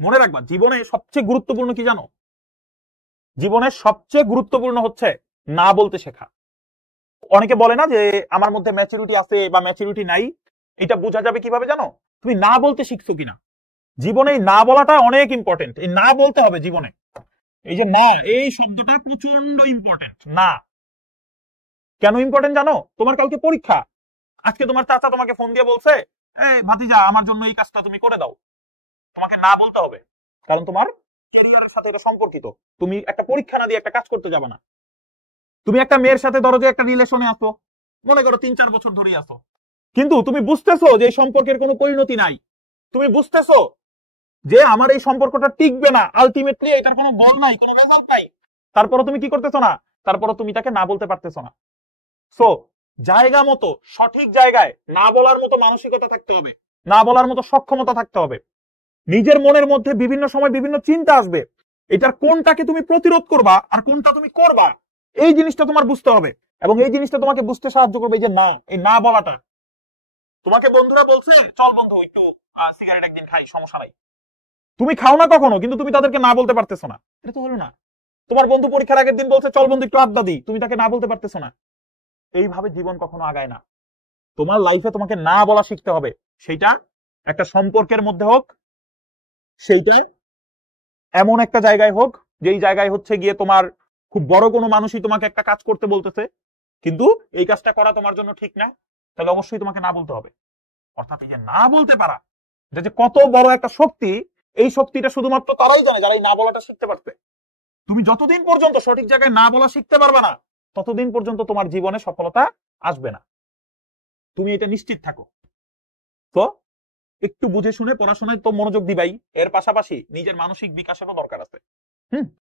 মনে রাখবা, জীবনে সবচেয়ে গুরুত্বপূর্ণ কি জানো? জীবনের সবচেয়ে গুরুত্বপূর্ণ হচ্ছে না বলতে শেখা। অনেকে বলে না যে আমার মধ্যে ম্যাচুরিটি আছে বা ম্যাচুরিটি নাই, এটা বোঝা যাবে কিভাবে জানো? তুমি না বলতে শিখছো কিনা। জীবনে না বলাটা অনেক ইম্পর্টেন্ট। এই না বলতে হবে জীবনে। এই যে না, এই শব্দটা প্রচন্ড ইম্পর্টেন্ট। না কেন ইম্পর্টেন্ট জানো? তোমার কালকে পরীক্ষা, আজকে তোমার চাচা তোমাকে ফোন দিয়ে বলছে, এই ভাতিজা আমার জন্য এই কাজটা তুমি করে দাও। তোমাকে না বলতে হবে, কারণ তোমার ক্যারিয়ারের সাথে এটা সম্পর্কিত। তুমি একটা পরীক্ষা না দিয়ে একটা কাজ করতে যাবে না। তুমি একটা মেয়ের সাথে ধরো যে একটা রিলেশনে আসো, মনে করো 3-4 বছর ধরেই আসো, কিন্তু তুমি বুঝতেছো যে এই সম্পর্কের কোনো পরিণতি নাই, তুমি বুঝতেছো যে আমার এই সম্পর্কটা টিকবে না, আলটিমেটলি এটার কোনো গোল নাই, কোনো রেজাল্ট নাই, তারপরও তুমি কি করতেছো না? তারপরও তুমি তাকে না বলতে পারতেছো না। সো জায়গা মতো সঠিক জায়গায় না বলার মতো মানসিকতা থাকতে হবে, না বলার মতো সক্ষমতা থাকতে হবে। নিজের মনের মধ্যে বিভিন্ন সময় বিভিন্ন চিন্তা আসবে, এটার কোনটাকে তুমি প্রতিরোধ করবা আর কোনটা তুমি করবা, এই জিনিসটা তোমার বুঝতে হবে। এবং এই জিনিসটা তোমাকে বুঝতে সাহায্য করবে যে না, এই না বলাটা। তোমাকে বন্ধুরা বলছে চল বন্ধু একটু সিগারেট একদিন খাই, সমস্যা নাই, তুমি খাও না কখনো, কিন্তু তুমি তাদেরকে না বলতে পারতেছো না, এটা তো হলো না। তোমার বন্ধু পরীক্ষার আগের দিন বলছে চল বন্ধু একটু আড্ডা দিই, তুমি তাকে না বলতে পারতেছো না। এইভাবে জীবন কখনো আগায় না। তোমার লাইফে তোমাকে না বলা শিখতে হবে, সেইটা একটা সম্পর্কের মধ্যে হোক, সেইটা এমন একটা জায়গায় হোক যেই জায়গায় হচ্ছে গিয়ে তোমার খুব বড় কোনো মানুষই তোমাকে একটা কাজ করতে বলতেছে, কিন্তু এই কাজটা করা তোমার জন্য ঠিক না, তাহলে অবশ্যই তোমাকে না বলতে হবে। অর্থাৎ এই যে না বলতে পারা, এটা যে কত বড় একটা শক্তি, এই শক্তিটা শুধুমাত্র তারাই জানে যারা এই না বলাটা শিখতে পারবে। তুমি যতদিন পর্যন্ত সঠিক জায়গায় না বলা শিখতে পারবে না, ততদিন পর্যন্ত তোমার জীবনে সফলতা আসবে না, তুমি এটা নিশ্চিত থাকো। তো একটু বুঝে শুনে পড়াশোনায় তো মনোযোগ দিবাই, এর পাশাপাশি নিজের মানসিক বিকাশেরও দরকার আছে। হুম।